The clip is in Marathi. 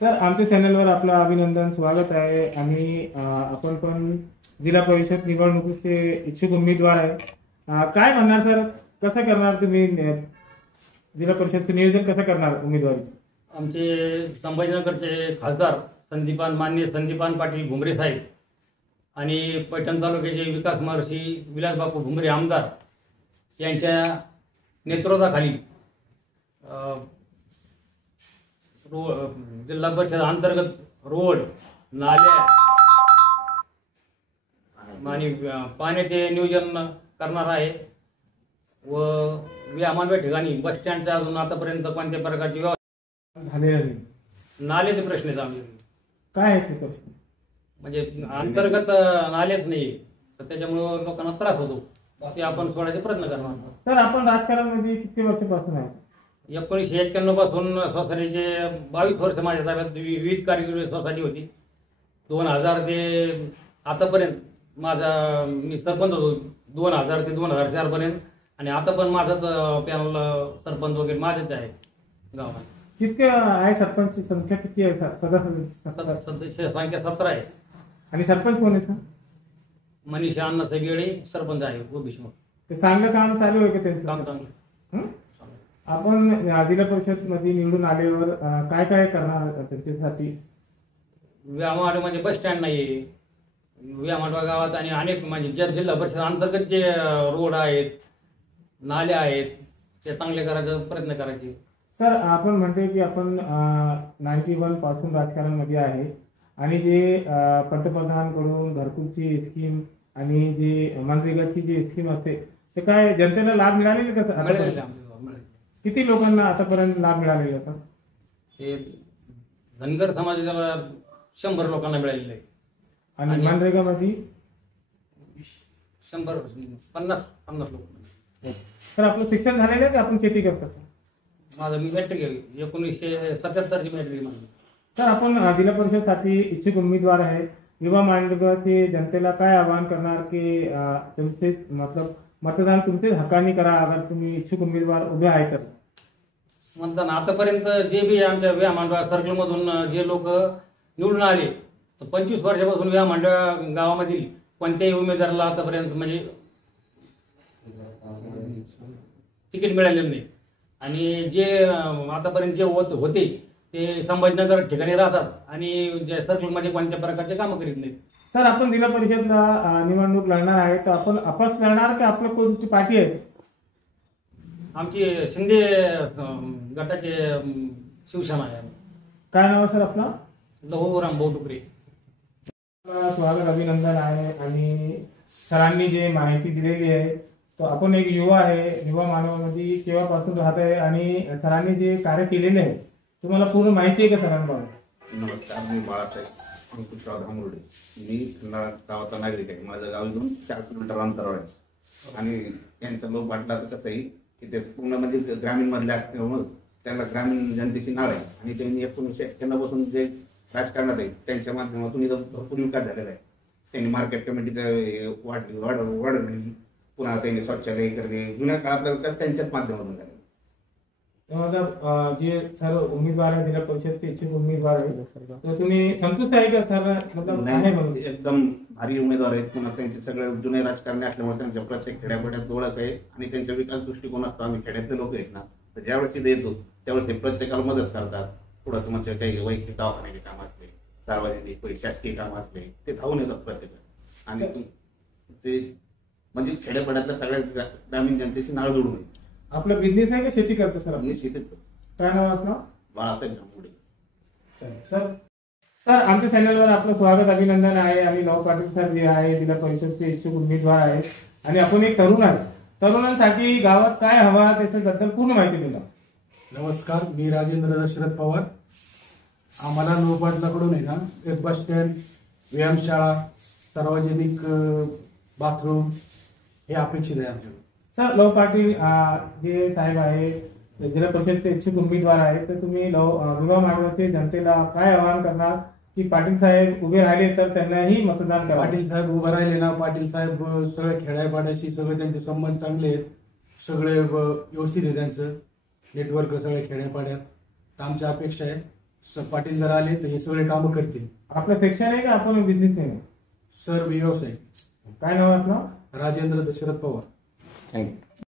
सर, आमच्या चॅनलवर आपलं अभिनंदन स्वागत आहे. आणि आपण पण जिल्हा परिषद निवडणुकीचे इच्छुक उमेदवार आहे. काय म्हणणार सर, कसं करणार तुम्ही जिल्हा परिषदचं नियोजन कसं करणार उमेदवारी? आमचे संभाजीनगरचे खासदार माननीय संदीपान पाटील भुमरे साहेब आणि पैठण तालुक्याचे विकास महर्षी विलासबापू भुमरे आमदार यांच्या नेतृत्वाखाली जिल्हा परिषद अंतर्गत रोड, नाल्या आणि पाण्याचे नियोजन करणार आहे. व आम्हाला ठिकाणी बस स्टँडच्या अजून आतापर्यंत कोणत्या प्रकारची व्यवस्था झालेला नाही. नाल्याचे प्रश्न आहेत आमचे. काय आहे ते प्रश्न? म्हणजे अंतर्गत नालेच नाही, तर त्याच्यामुळे लोकांना त्रास होतो. ते आपण सोडायचे प्रयत्न करणार. सर, आपण राजकारणामध्ये किती वर्षापासून आहे? 1991 पासून सोसायटीचे 22 वर्ष माझ्या ताब्यात विविध कार्यक्रम सोसायटी होती. 2000 ते आतापर्यंत मी सरपंच होतो 2000 ते 2004 पर्यंत. आणि आता पण माझंच पॅनल सरपंच वगैरे माझेच आहे गावात. किती आहे सरपंचची संख्या? किती आहे सदस्य संख्या 17 आहे. आणि सरपंच कोण आहे सर? मनीषा अण्णासाहेब येळे सरपंच आहे ओबीसी. ते चांगलं काम चालू आहे का त्यांचं? काम चांगलं. आपण जिल्हा परिषद मध्ये निवडून आल्यावर काय काय करणार त्याच्यासाठी? व्यायामाड म्हणजे बस स्टँड नाहीये व्यायामाडवा गावात. आणि अनेक म्हणजे ज्या जिल्हा परिषद अंतर्गत जे रोड आहेत, नाल्या आहेत, ते चांगले करायचा प्रयत्न करायचे. सर, आपण म्हणते की आपण 91 पासून राजकारणामध्ये आहे. आणि जे पंतप्रधानांकडून घरकुलची स्कीम आणि जी मनरेगाची जी स्कीम असते, ते काय जनतेला लाभ मिळालेले का? किती लोकांना आतापर्यंत लाभ मिळालेला सर? हे धनगर समाजाला 100 लोकांना मिळालेले आहे. आणि मनरेगामध्ये 50 लोक. सर, आपलं शिक्षण झालेलं आहे की आपण शेती करतो? माझं मी मॅट्रिक आहे 1977 ची मॅट्रिक माझं. सर, आपण जिल्हा परिषदसाठी इच्छुक उमेदवार आहे. युवा मांडवाचे जनतेला काय आवाहन करणार की तुमचे मतदान तुमचे हक्काने करा अगर तुम्ही इच्छुक उमेदवार उभे आहे तर? मतदान आतापर्यंत जे बी आमच्या व्या मांडवा सर्कल मधून जे लोक निवडून आले, तर 25 वर्षापासून व्या मांडवा गावामधील कोणत्याही उमेदवाराला आतापर्यंत म्हणजे तिकीट मिळालेलं नाही. आणि जे आतापर्यंत जे होते ते संभाजीनगर ठिकाणी राहतात आणि जे सर्कलमध्ये कोणत्या प्रकारचे कामं करीत नाहीत. सर, आपण जिल्हा परिषदला निवडणूक लढणार आहे, तर आपण अपक्ष लढणार की आपलं कोणती पार्टी आहे? आमची शिंदे गटाचे शिवसेना आहे. काय नाव सर आपला? लहू रामभाऊ टुकरे. स्वागत, अभिनंदन आहे. आणि सरांनी जे माहिती दिलेली आहे, तो आपण एक युवा आहे, युवा मानवामध्ये केव्हापासून राहत आहे आणि सरांनी जे कार्य केलेले आहे तुम्हाला पूर्ण माहिती आहे का सरांबद्दल? नमस्कार, मी बाळासाहेब अंकुशराव धामुर्डे. मी खंडाळा गावाचा नागरिक आहे. माझं गाव इथून 4 किलोमीटर अंतरावर आहे. आणि यांचं लोक वाटलाचं कसं आहे की ते पूर्ण म्हणजे ग्रामीण मधले असल्यामुळे त्याला ग्रामीण जनतेची नाळ आहे. आणि त्यांनी 1991 पासून जे राजकारणात आहे त्यांच्या माध्यमातून इथं भरपूर विकास झालेला आहे. त्यांनी मार्केट कमिटीचं वाढवली, पुन्हा त्यांनी शौचालय करणे, जुन्या काळातला विकास त्यांच्याच माध्यमातून झाला. जे सर उमेदवार आहे जिल्हा परिषदचे इच्छुक उमेदवार आहे, तर तुम्ही संतुष्ट आहे का सर? एकदम भारी उमेदवार आहेत. पुन्हा त्यांचे सगळे जुने राजकारणी असल्यामुळे त्यांच्या प्रत्येक खेड्यापाड्यात ओळख आहे आणि त्यांचा विकास दृष्टिकोन असतो. आम्ही खेड्यातले लोक आहेत ना, तर ज्यावेळेस तिथे येतो त्यावेळेस ते प्रत्येकाला मदत करतात. पुढं तुमच्या काही वैयक्तिक दवाखान्याचे काम असले, सार्वजनिक शासकीय काम असले, ते धावून येतात प्रत्येकाला. आणि ते म्हणजे खेड्यापाड्यातल्या सगळ्या ग्रामीण जनतेची नाळ जोडून येते. आपला बिझनेस आहे का शेती करतो सर? मी शेतीत करतो. काय नाव आपलं? बाळासाहेब धामुर्डे. सर, आमच्या चॅनलवर आपलं स्वागत, अभिनंदन आहे. आणि लव पाटील सर जे आहे जिल्हा परिषदचे इच्छुक उमेदवार आहे. आणि आपण एक तरुण आहे. तरुणांसाठी गावात काय हवा त्याच्याबद्दल पूर्ण माहिती दिला. नमस्कार, मी राजेंद्र दशरथ पवार. आम्हाला नौपाटलाकडून आहे ना एक बस स्टँड, व्यायामशाळा, सार्वजनिक बाथरूम हे अपेक्षित आहे आमच्याकडे. सर, लव पाटील जे साहेब आहे जिल्हा परिषदचे इच्छुक उमेदवार आहे, तर तुम्ही युवा मानवाचे जनतेला काय आवाहन करणार की पाटील साहेब उभे राहिले तर त्यांनाही मतदान करा? पाटील साहेब उभे राहिले ना, पाटील साहेब सगळ्या खेड्यापाड्याशी सगळे त्यांचे संबंध चांगले आहेत, सगळे व्यवस्थित आहे त्यांचं नेटवर्क सगळ्या खेड्यापाड्यात. तर आमची अपेक्षा आहे पाटील जर आले तर हे सगळे कामं करतील. आपलं सेक्शन आहे का आपण बिझनेसमॅन आहे? सर मी व्यवसाय काय नाव आहे आपलं? राजेंद्र दशरथ पवार. थँक्यू.